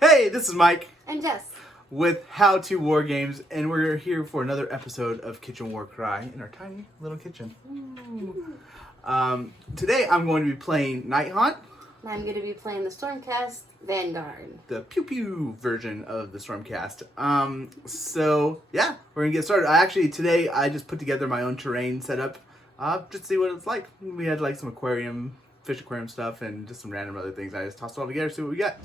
Hey, this is Mike And Jess. with How to War Games, and we're here for another episode of Kitchen WARCRY in our tiny little kitchen. Today I'm going to be playing Nighthaunt, And I'm going to be playing the Stormcast Vanguard. the pew pew version of the Stormcast. So yeah, we're gonna get started. Today I just put together my own terrain setup, just to see what it's like. We had like some fish aquarium stuff, and just some random other things. I just tossed it all together, see what we got.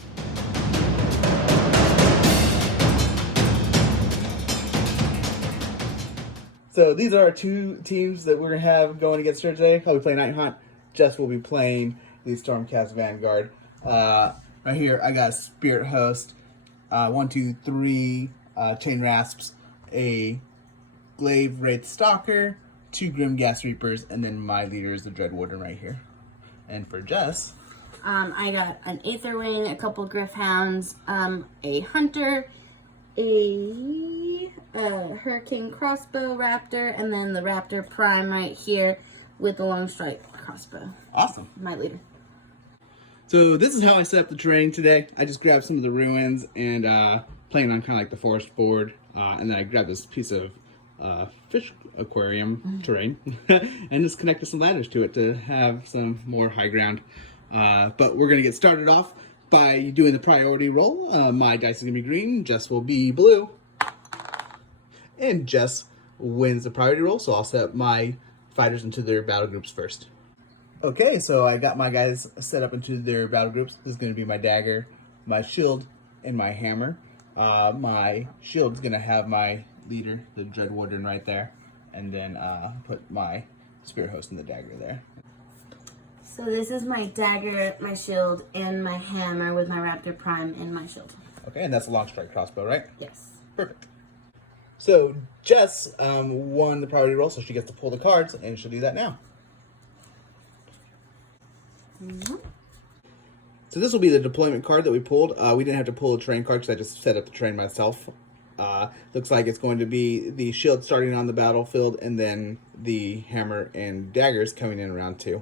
So these are our two teams that we're going to have going against her today. I'll be playing Nighthaunt. Jess will be playing the Stormcast Vanguard. Right here, I got a Spirit Host, 1, 2, 3 Chain Rasps, a Glaivewraith Stalker, 2 Grimghast Reapers, and then my leader is the Dreadwarden right here. And for Jess, I got an Aetherwing, a couple Gryphhounds, a Hunter, a Hurricane Crossbow Raptor, and then the Raptor Prime right here with the Longstrike Crossbow. Awesome. My leader. So this is how I set up the terrain today. I just grabbed some of the ruins and playing on kind of like the forest board, and then I grabbed this piece of fish aquarium terrain and just connected some ladders to it to have some more high ground. But we're gonna get started off by doing the priority roll. My dice is gonna be green, Jess will be blue, and Jess wins the priority roll. So I'll set up my fighters into their battle groups first. Okay, so I got my guys set up into their battle groups. This is going to be my dagger, my shield, and my hammer. My shield is going to have my leader, the Dreadwarden, right there. And then put my Spirit Host in the dagger there. So this is my dagger, my shield, and my hammer with my Raptor Prime and my shield. Okay, and that's a Longstrike crossbow, right? Yes. Perfect. So Jess won the priority roll, so she gets to pull the cards, and she'll do that now. So this will be the deployment card that we pulled. We didn't have to pull a terrain card because I just set up the terrain myself. Looks like it's going to be the shield starting on the battlefield, and then the hammer and daggers coming in round 2.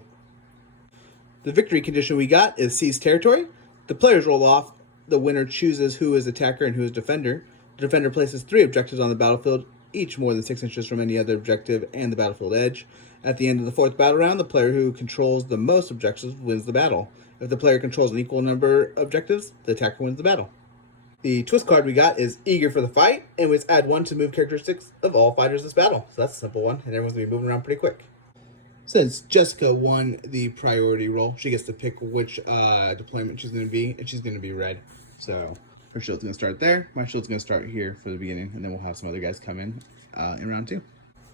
The victory condition we got is seize territory. The players roll off. The winner chooses who is attacker and who is defender. The defender places 3 objectives on the battlefield, each more than 6 inches from any other objective and the battlefield edge. At the end of the 4th battle round, the player who controls the most objectives wins the battle. If the player controls an equal number of objectives, the attacker wins the battle. The twist card we got is eager for the fight, and we add 1 to move characteristics of all fighters this battle. So that's a simple one, and everyone's going to be moving around pretty quick. Since Jessica won the priority roll, she gets to pick which deployment she's going to be, and she's going to be red. So her shield's going to start there. My shield's going to start here for the beginning, and then we'll have some other guys come in round 2.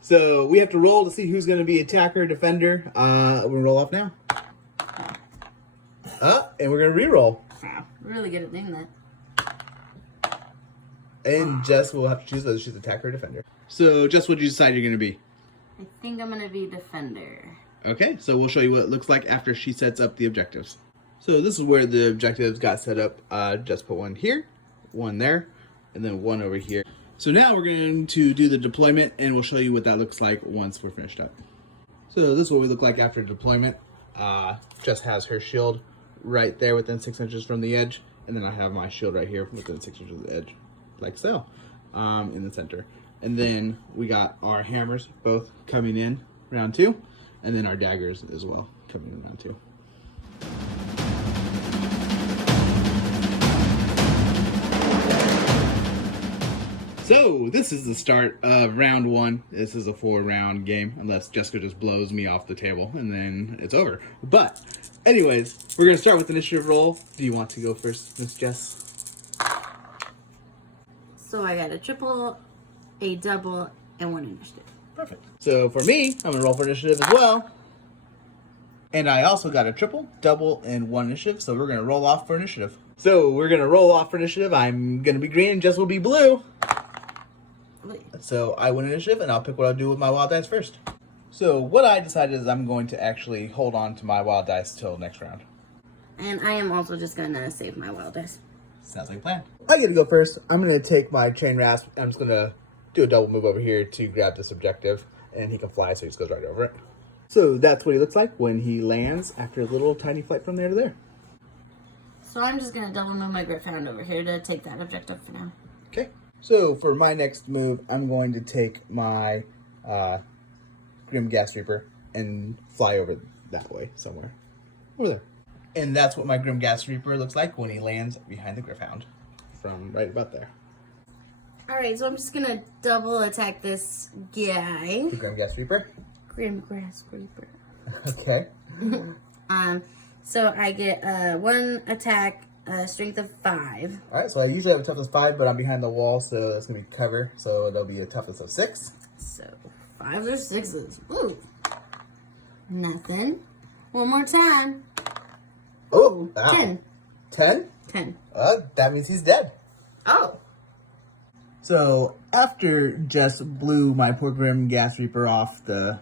So we have to roll to see who's going to be attacker, defender. We're going to roll off now. And we're going to re-roll. Wow. Really good at doing that. And Jess will have to choose whether she's attacker or defender. So Jess, what did you decide you're going to be? I think I'm going to be defender. Okay, so we'll show you what it looks like after she sets up the objectives. So this is where the objectives got set up. Jess put 1 here, 1 there, and then 1 over here. So now we're going to do the deployment, and we'll show you what that looks like once we're finished up. So this is what we look like after deployment. Jess has her shield right there within 6 inches from the edge, and then I have my shield right here within 6 inches of the edge, like so, in the center. And then we got our hammers both coming in round 2, and then our daggers as well coming in round 2. So this is the start of round 1. This is a 4-round game, unless Jessica just blows me off the table, and then it's over. But anyways, we're going to start with initiative roll. Do you want to go first, Miss Jess? So I got a triple, a double, and 1 initiative. Perfect. So for me, I'm going to roll for initiative as well. And I also got a triple, double, and 1 initiative, so we're going to roll off for initiative. So we're going to roll off for initiative. I'm going to be green, and Jess will be blue. So I win initiative, and I'll pick what I'll do with my wild dice first. So what I decided is I'm going to actually hold on to my wild dice till next round. And I am also just going to save my wild dice. Sounds like a plan. I get to go first. I'm going to take my chain rasp. I'm just going to do a double move over here to grab this objective, and he can fly, so he just goes right over it. So that's what he looks like when he lands after a little tiny flight from there to there. So I'm just going to double move my Gryphhound over here to take that objective for now. Okay. So for my next move, I'm going to take my Grimghast Reaper and fly over that way somewhere. Over there. And that's what my Grimghast Reaper looks like when he lands behind the Gryphhound. From right about there. Alright, so I'm just going to double attack this guy. The Grimghast Reaper? Grimghast Reaper. Okay. So I get 1 attack, strength of 5. Alright, so I usually have a toughness 5, but I'm behind the wall, so that's going to be cover. So it'll be a toughness of 6. So 5s or 6s. Woo! Nothing. One more time. Oh, 10. 10? 10. That means he's dead. Oh. So after Jess blew my poor Grimghast Reaper off the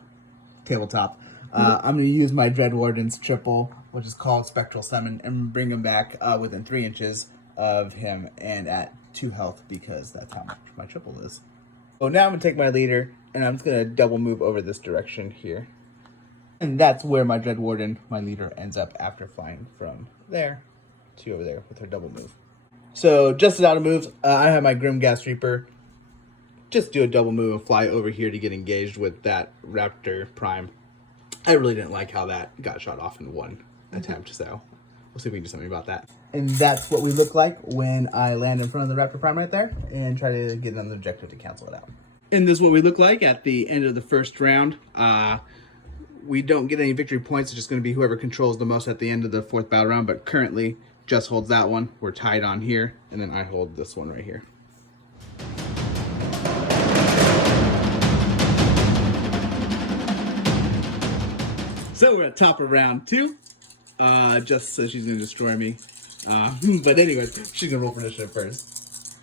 tabletop, I'm going to use my Dreadwarden's triple, which is called Spectral Summon, and bring him back within 3 inches of him and at 2 health because that's how much my triple is. So now I'm going to take my leader and I'm just going to double move over this direction here. And that's where my Dreadwarden, my leader, ends up after flying from there to over there with her double move. So just as out of moves, I have my Grimghast Reaper just do a double move and fly over here to get engaged with that Raptor Prime. I really didn't like how that got shot off in one attempt, so we'll see if we can do something about that. And that's what we look like when I land in front of the Raptor Prime right there and try to get another objective to cancel it out. And this is what we look like at the end of the first round. We don't get any victory points. It's just going to be whoever controls the most at the end of the 4th battle round, but currently Jess holds that one. We're tied on here, and then I hold this one right here. So we're at top of round 2. Jess says she's going to destroy me. But anyways, she's going to roll for initiative first.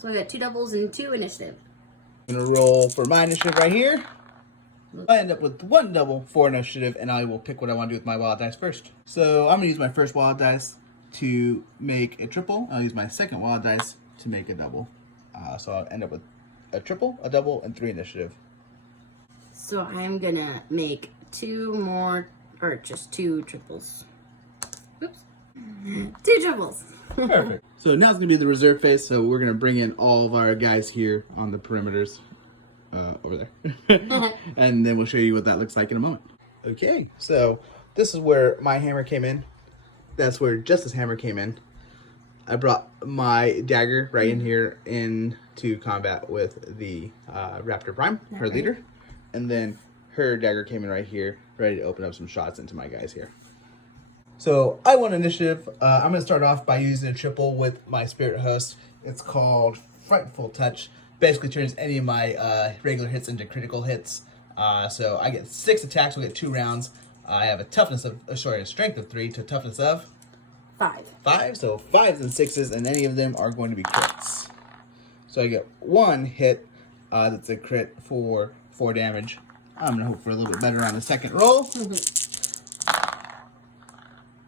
So I got 2 doubles and 2 initiative. I'm going to roll for my initiative right here. I end up with 1 double for initiative, and I will pick what I want to do with my wild dice first. So I'm going to use my first wild dice to make a triple. I'll use my second wild dice to make a double. So I'll end up with a triple, a double, and 3 initiative. So I'm going to make 2 more, or just 2 triples. Oops. 2 triples. Perfect. So now it's going to be the reserve phase, so we're going to bring in all of our guys here on the perimeters. Over there. And then we'll show you what that looks like in a moment. Okay, so this is where my hammer came in. That's where Jess's hammer came in. I brought my dagger right in here into combat with the Raptor Prime, her leader. And then her dagger came in right here, ready to open up some shots into my guys here. So I won initiative. I'm going to start off by using a triple with my Spirit Host. It's called Frightful Touch. Basically turns any of my regular hits into critical hits. So I get 6 attacks, we'll get 2 rounds. I have a toughness of, a strength of 3 to a toughness of 5. 5, so 5s and 6s, and any of them are going to be crits. So I get 1 hit that's a crit for 4 damage. I'm going to hope for a little bit better on the second roll.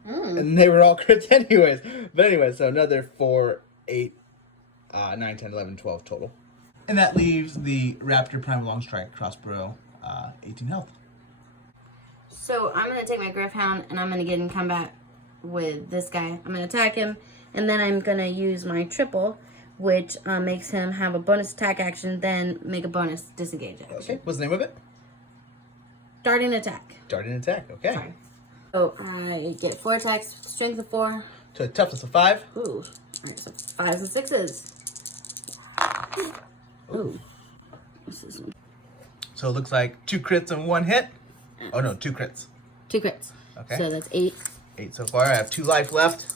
And they were all crits anyways. But anyway, so another 4, 8, 9, 10, 11, 12 total. And that leaves the Raptor Prime Longstrike Crossbow, 18 health. So I'm going to take my Gryphhound and I'm going to get in combat with this guy. I'm going to attack him and then I'm going to use my triple, which makes him have a bonus attack action, then make a bonus disengage action. Okay, what's the name of it? Darting attack. Darting attack, okay. Sorry. So I get 4 attacks, strength of 4. To a toughness of 5. Ooh. Alright, so 5s and 6s. Ooh. So it looks like 2 crits and 1 hit. Oh no, 2 crits. 2 crits. Okay. So that's 8. 8 so far. I have 2 life left.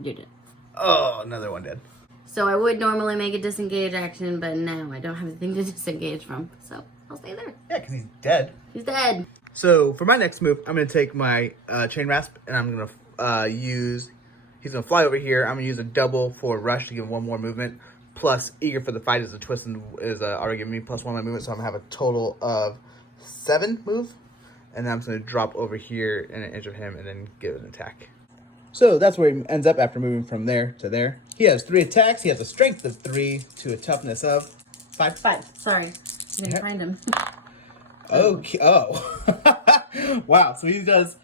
You did. Oh, another one dead. So I would normally make a disengage action, but now I don't have anything to disengage from. So I'll stay there. Yeah, because he's dead. He's dead. So for my next move, I'm going to take my Chain Rasp, and I'm going to use... He's going to fly over here. I'm going to use a double for Rush to give him 1 more movement. Plus, Eager for the Fight is a twist and is already giving me +1 my movement, so I'm going to have a total of 7 move. And then I'm just going to drop over here in an inch of him and then give an attack. So that's where he ends up after moving from there to there. He has 3 attacks. He has a strength of 3 to a toughness of 5. 5. Sorry. I didn't find him. Okay. Oh. Wow. So he does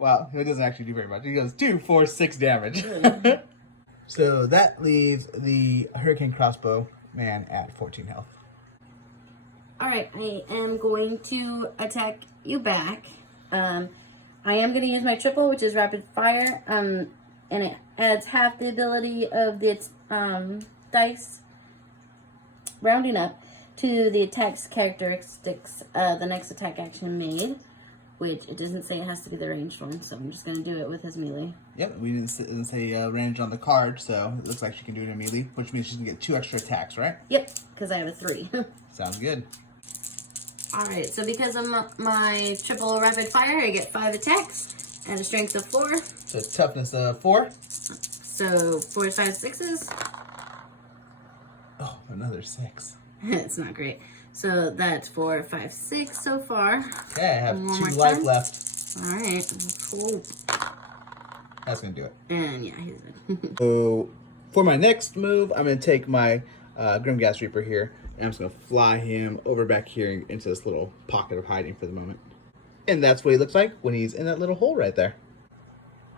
Well, it doesn't actually do very much. He goes 2, 4, 6 damage. So that leaves the Hurricane Crossbow man at 14 health. Alright, I am going to attack you back. I am going to use my triple, which is Rapid Fire, and it adds half the ability of the dice, rounding up, to the attack's characteristics the next attack action made, which it doesn't say it has to be the ranged one, so I'm just going to do it with his melee. Yep, we didn't say range on the card, so it looks like she can do it in melee, which means she can get 2 extra attacks, right? Yep, because I have a 3. Sounds good. Alright, so because of my triple rapid fire, I get 5 attacks and a strength of 4. So toughness of 4. So 4, 5, 6s. Oh, another 6. It's not great. So that's 4, 5, 6 so far. Okay, I have One 2 more life time. left. Alright, cool. That's going to do it. And yeah, he's good. So for my next move, I'm going to take my Grimghast Reaper here, and I'm just going to fly him over back here into this little pocket of hiding for the moment. And that's what he looks like when he's in that little hole right there.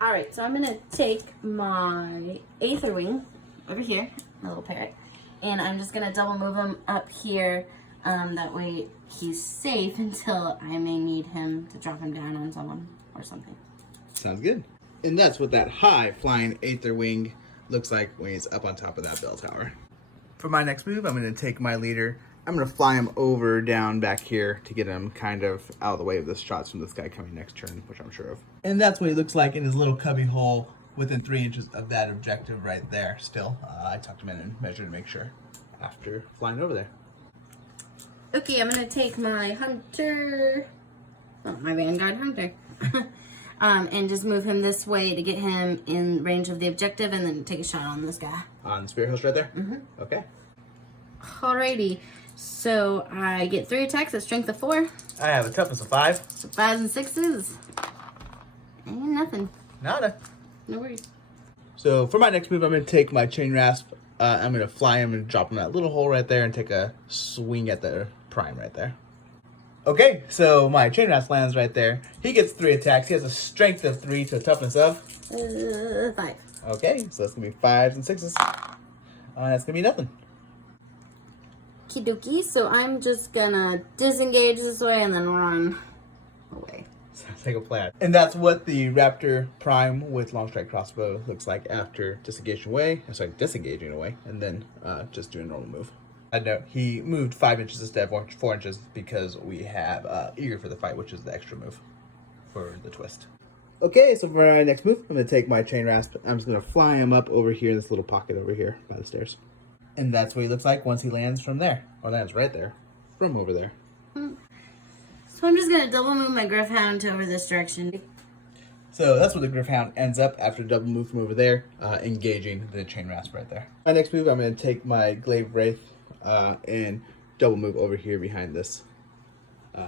Alright, so I'm going to take my Aetherwing over here, my little parrot, and I'm just going to double move him up here. That way he's safe until I may need him to drop him down on someone or something. Sounds good. And that's what that high flying Aetherwing looks like when he's up on top of that bell tower. For my next move, I'm going to take my leader. I'm going to fly him over down back here to get him kind of out of the way of the shots from this guy coming next turn, which I'm sure of. And that's what he looks like in his little cubby hole within 3 inches of that objective right there still. I tucked him in and measured to make sure after flying over there. Okay, I'm going to take my Hunter, my Vanguard Hunter, and just move him this way to get him in range of the objective and then take a shot on this guy. On the spear host right there? Mm-hmm. Okay. Alrighty, so I get 3 attacks at strength of 4. I have a toughness of 5. So 5s and 6s. Ain't nothing. Nada. No worries. So for my next move, I'm going to take my Chain Rasp. I'm going to fly him and drop him in that little hole right there and take a swing at the prime right there. Okay, so my Chain Rasp lands right there. He gets 3 attacks. He has a strength of 3 to a toughness of 5. Okay, so that's going to be 5s and 6s. That's going to be nothing. Kidoki, so I'm just gonna disengage this way and then run away. Sounds like a plan. And that's what the Raptor Prime with Longstrike Crossbow looks like after disengaging away, and then just doing a normal move. I know he moved 5 inches instead of 4 inches because we have Eager for the Fight, which is the extra move for the twist. Okay, so for my next move, I'm going to take my Chain Rasp. I'm just going to fly him up over here in this little pocket over here by the stairs. And that's what he looks like once he lands from there. Or lands right there. From over there. So I'm just going to double move my Gryphhound to over this direction. So that's where the Gryphhound ends up after double move from over there, engaging the Chain Rasp right there. My next move, I'm going to take my Glaivewraith and double move over here behind this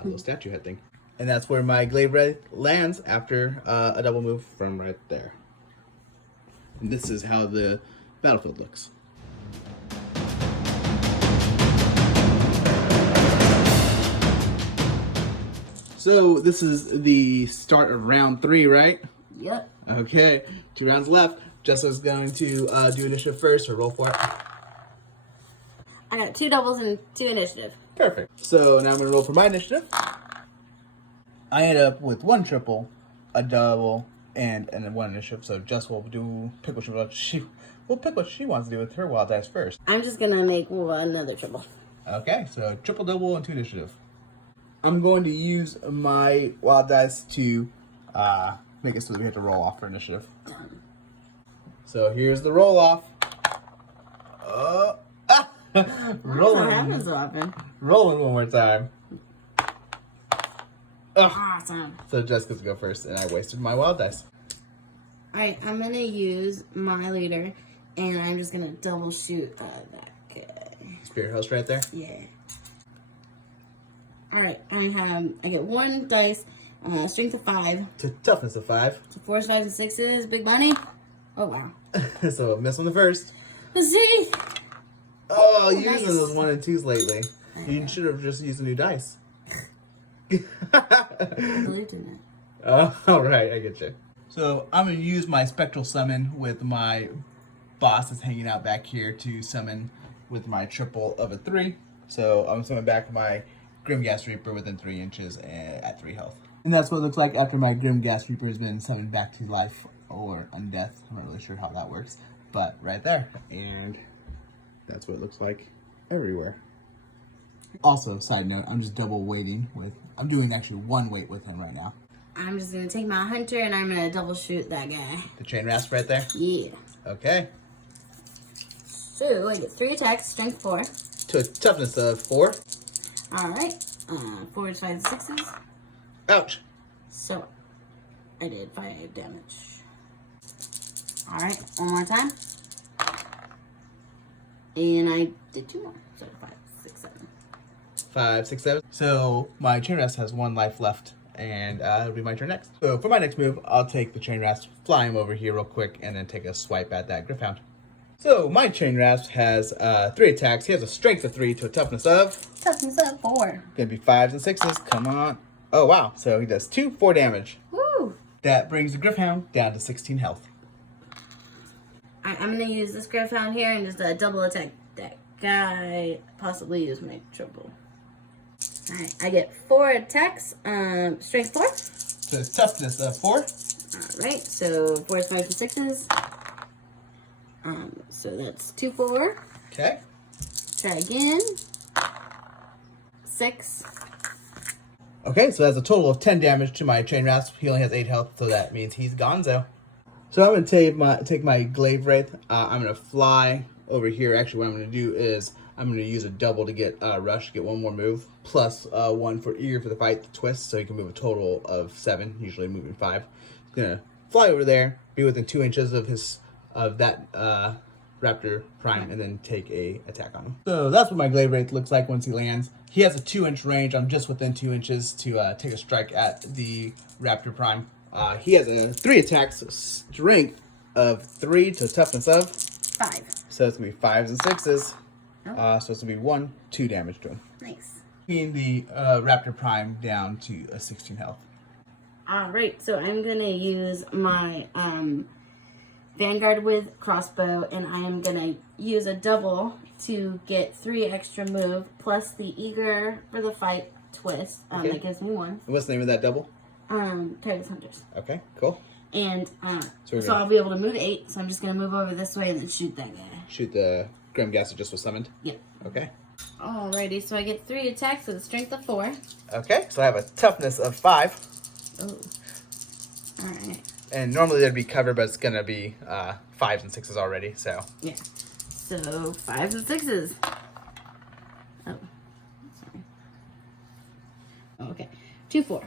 little statue head thing. And that's where my Glaivewraith lands after a double move from right there. And this is how the battlefield looks. So this is the start of round 3, right? Yep. Okay, 2 rounds left. Jessica's going to do initiative first, or roll for it. I got 2 doubles and 2 initiative. Perfect. So now I'm going to roll for my initiative. I end up with 1 triple, a double, and then 1 initiative. So Jess will pick what she wants to do with her wild dice first. I'm just going to make another triple. Okay, so triple, double, and 2 initiative. I'm going to use my wild dice to make it so that we have to roll off for initiative. So here's the roll off. Rolling. What happens often? Rolling one more time. Awesome. So Jessica's go first, and I wasted my wild dice. Alright, I'm going to use my leader, and I'm just going to double shoot that guy. Spirit host right there? Yeah. Alright, I get 1 dice, strength of 5. To toughness of 5. So 4s, 5s, and 6s, big money. Oh, wow. So a miss on the first. Let's see. Oh, you're nice. using those 1 and 2s lately. You should have just used a new dice. I believed in All right, I get you. So I'm going to use my Spectral Summon with my boss that's hanging out back here to summon with my triple of a 3. So I'm summoning back my Grimghast Reaper within 3 inches at 3 health. And that's what it looks like after my Grimghast Reaper has been summoned back to life or undeath. I'm not really sure how that works, but right there. And that's what it looks like everywhere. Also, side note, I'm just double weighting with, I'm doing actually 1 weight with him right now. I'm just going to take my hunter and I'm going to double shoot that guy. The chain rasp right there? Yeah. Okay. So I get 3 attacks, strength 4. To a toughness of 4. Alright. 4s, 5s, 6s. Ouch. So I did 5 damage. Alright, one more time. And I did 2 more. So 5, 6, 7. 5, 6, 7. So my chain rasp has 1 life left, and it'll be my turn next. So for my next move, I'll take the chain rasp, fly him over here real quick, and then take a swipe at that Gryphhound. So my chain rasp has 3 attacks. He has a strength of 3 to a toughness of 4. Gonna be 5s and 6s. Come on. Oh wow. So he does 4 damage. Woo! That brings the Gryphhound down to 16 health. I'm gonna use this Gryphhound here and just double attack that guy. Possibly use my triple. Alright, I get 4 attacks. Strength 4. So it's toughness of 4. Alright, so 4s, 5s, and 6s. So that's 2, 4. Okay. Try again. 6. Okay, so that's a total of 10 damage to my chain rasp. He only has 8 health, so that means he's gonzo. So I'm going to take my Glaivewraith. I'm going to fly over here. Actually, what I'm going to do is I'm going to use a double to get rush, get 1 more move, plus 1 for eager for the fight, the twist, so you can move a total of 7, usually moving 5. He's going to fly over there, be within 2 inches of that Raptor Prime, and then take a attack on him. So that's what my Glaivewraith looks like once he lands. He has a 2-inch range. I'm just within 2 inches to take a strike at the Raptor Prime. He has a 3 attacks, strength of 3 to toughness of 5. So it's gonna be 5s and 6s. Oh. So it's gonna be 2 damage to him. Nice. Bringing the Raptor Prime down to a 16 health. Alright, so I'm gonna use my Vanguard with Crossbow, and I am gonna use a double to get 3 extra move, plus the eager for the fight twist. Okay. That gives me 1. What's the name of that double? Titus Hunters. Okay, cool. And So I'll be able to move 8, so I'm just gonna move over this way and then shoot that guy. Shoot the Grimghast that just was summoned? Yep. Okay. Alrighty, so I get 3 attacks with a strength of 4. Okay, so I have a toughness of 5. Oh. Alright. And normally they'd be covered, but it's gonna be 5s and 6s already, so. Yeah. So 5s and 6s. Oh. Sorry. Oh, okay. 2, 4.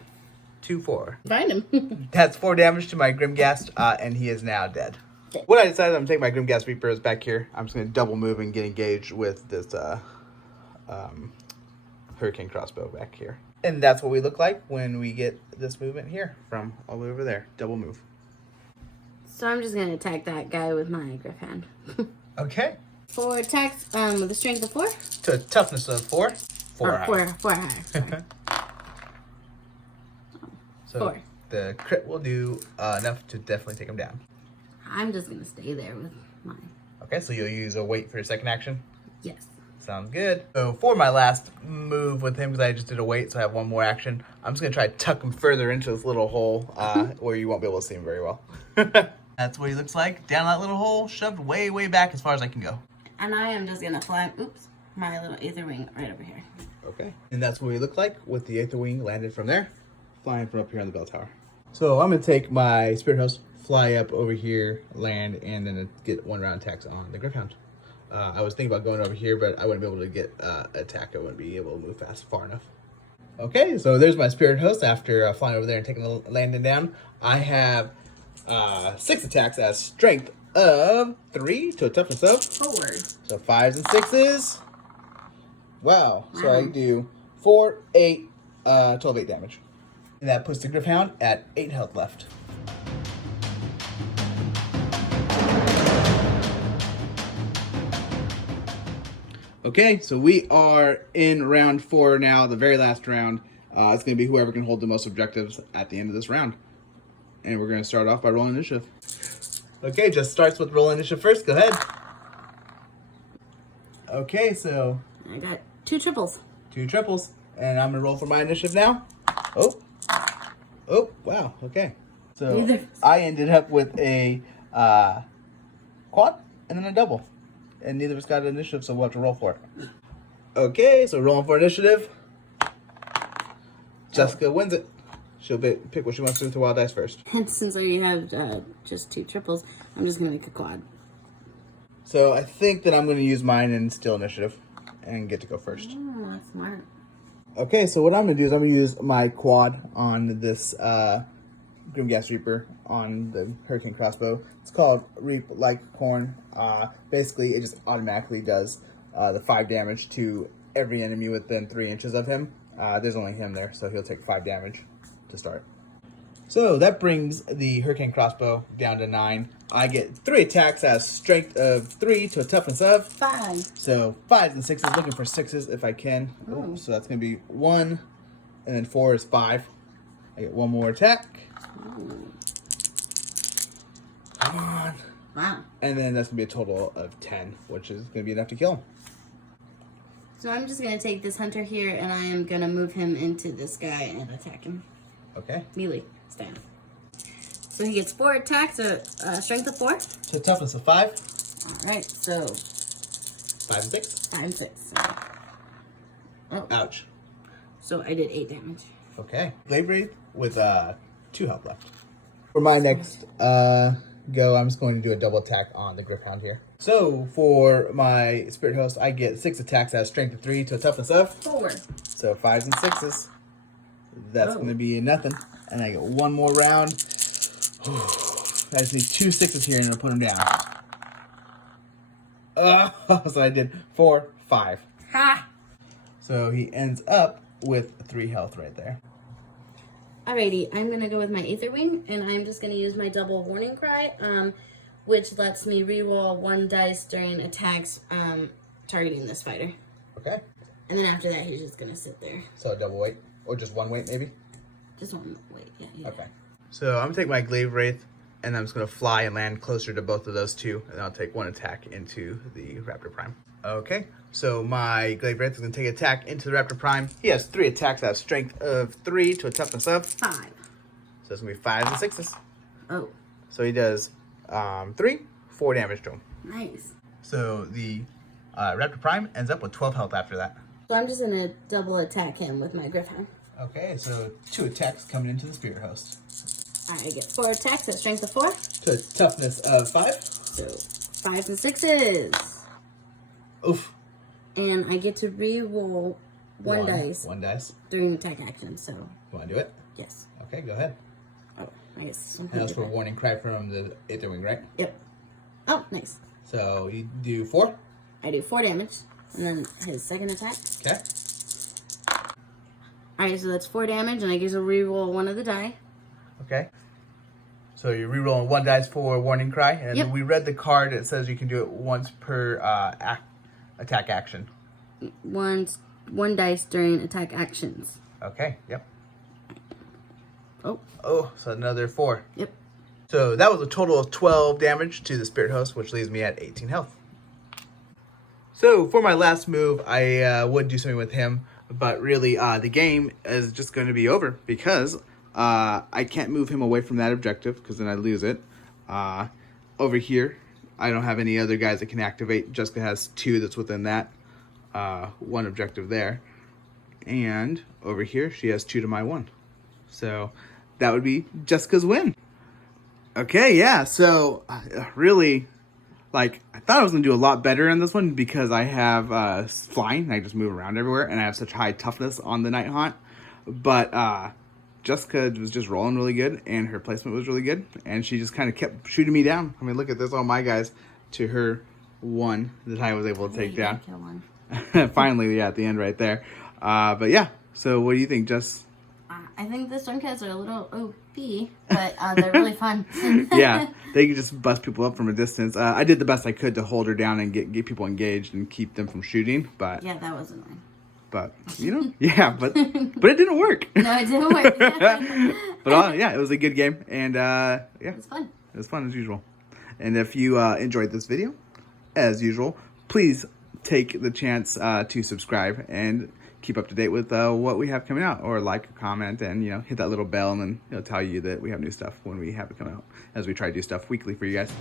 2, 4. Find him. That's 4 damage to my Grimghast, and he is now dead. Dead. What I decided, I'm taking my Grimghast Reaper is back here. I'm just going to double move and get engaged with this Hurricane Crossbow back here. And that's what we look like when we get this movement here from all the way over there. Double move. So I'm just gonna attack that guy with my Gryphhound. Okay. 4 attacks with a strength of 4. To a toughness of 4. 4 high. 4 high. Sorry. So 4. the crit will do enough to definitely take him down. I'm just gonna stay there with mine. Okay, so you'll use a wait for your second action? Yes. Sounds good. So for my last move with him, because I just did a wait, so I have 1 more action, I'm just going to try to tuck him further into this little hole where you won't be able to see him very well. That's what he looks like. Down that little hole, shoved way, way back as far as I can go. And I am just gonna fly, my little Aetherwing right over here. Okay. And that's what he looked like with the Aetherwing landed from there, flying from up here on the bell tower. So I'm going to take my Spirit Host, fly up over here, land, and then get 1 round attacks on the Gryphhound. I was thinking about going over here, but I wouldn't be able to get attack. I wouldn't be able to move far enough. Okay, so there's my Spirit Host after flying over there and taking the landing down. I have 6 attacks as strength of 3 to a toughness of 4. So 5s and 6s. Wow. So I do 4, 8, 12, 8 damage. And that puts the Gryphhound at 8 health left. Okay, so we are in round 4 now, the very last round. It's going to be whoever can hold the most objectives at the end of this round. And we're going to start off by rolling initiative. Okay, just starts with roll initiative first. Go ahead. Okay, so... I got 2 triples. 2 triples. And I'm going to roll for my initiative now. Oh. Oh, wow. Okay. So I ended up with a quad and then a double. And neither of us got an initiative, so we'll have to roll for it. Okay, so rolling for initiative. Jessica wins it. She'll pick what she wants to do with the wild dice first. And since I have just 2 triples, I'm just going to make a quad. So I think that I'm going to use mine and steal initiative and get to go first. Oh, that's smart. Okay, so what I'm going to do is I'm going to use my quad on this Grimghast Reaper on the Hurricane Crossbow. It's called Reap Like Corn. Basically, it just automatically does the 5 damage to every enemy within 3 inches of him. There's only him there, so he'll take 5 damage to start. So that brings the Hurricane Crossbow down to 9. I get 3 attacks as strength of 3 to a toughness of 5. So 5s and 6s, looking for 6s if I can. Oh. So that's going to be 1, and then 4 is 5. I get 1 more attack. Ooh. Come on. Wow. And then that's going to be a total of 10, which is going to be enough to kill him. So I'm just going to take this hunter here, and I am going to move him into this guy and attack him. Okay. Melee stand. So he gets 4 attacks, strength of 4. So toughness of 5. Alright, so 5 and 6. 5 and 6. So. Oh. Ouch. So I did 8 damage. Okay. Glaivewraith with 2 health left. For my next go, I'm just going to do a double attack on the Gryphhound here. So for my Spirit Host, I get 6 attacks as strength of 3 to a toughness of 4. So 5s and 6s. That's going to be nothing. And I get 1 more round. I just need 2 6s here and I'll put him down. So I did 4, 5. Ha! So he ends up with 3 health right there. Alrighty, I'm going to go with my Aetherwing, and I'm just going to use my double warning cry, which lets me reroll 1 dice during attacks targeting this fighter. Okay. And then after that, he's just going to sit there. So a double weight? Or just 1 weight maybe? Just 1 weight, yeah. Okay. So I'm going to take my Glaivewraith, and I'm just going to fly and land closer to both of those 2, and I'll take 1 attack into the Raptor Prime. Okay, so my Glaivewraith is going to take an attack into the Raptor Prime. He has 3 attacks that have strength of 3 to a toughness of 5. So it's going to be 5s and 6s. Oh. So he does 3, 4 damage to him. Nice. So the Raptor Prime ends up with 12 health after that. So I'm just going to double attack him with my Gryphhound. Okay, so 2 attacks coming into the Spirit Host. I get 4 attacks at strength of 4. To a toughness of 5. So 5s and 6s. Oof. And I get to re-roll 1 dice. 1 dice. During attack action, so. You want to do it? Yes. Okay, go ahead. Oh, I guess. And that's for a warning cry from the Aetherwing, right? Yep. Oh, nice. So you do 4? I do 4 damage. And then his second attack. Okay. Alright, so that's 4 damage, and I get to re-roll 1 of the die. Okay. So you're rerolling 1 dice for warning cry, and yep. We read the card. It says you can do it once per attack action. 1 dice during attack actions. Okay. Yep. Oh. Oh, so another 4. Yep. So that was a total of 12 damage to the Spirit Host, which leaves me at 18 health. So for my last move, I would do something with him, but really the game is just going to be over because I can't move him away from that objective because then I lose it. Over here, I don't have any other guys that can activate. Jessica has 2 that's within that 1 objective there. And over here, she has 2 to my 1. So that would be Jessica's win. Okay, yeah, so really... Like, I thought I was going to do a lot better in this one because I have flying. I just move around everywhere, and I have such high toughness on the Nighthaunt. But Jessica was just rolling really good, and her placement was really good. And she just kind of kept shooting me down. I mean, look at this, all my guys, to her 1 that I was able to take down. Kill 1. Finally, yeah, at the end right there. But yeah, so what do you think, Jess? I think the Stormcats are a little OP, but they're really fun. Yeah, they can just bust people up from a distance. I did the best I could to hold her down and get people engaged and keep them from shooting. But yeah, that was annoying. But, you know, yeah, but it didn't work. No, it didn't work. But yeah, it was a good game. And yeah. It was fun. It was fun as usual. And if you enjoyed this video, as usual, please take the chance to subscribe and keep up to date with what we have coming out. Or like, comment, and, you know, hit that little bell, and then it'll tell you that we have new stuff when we have it come out, as we try to do stuff weekly for you guys.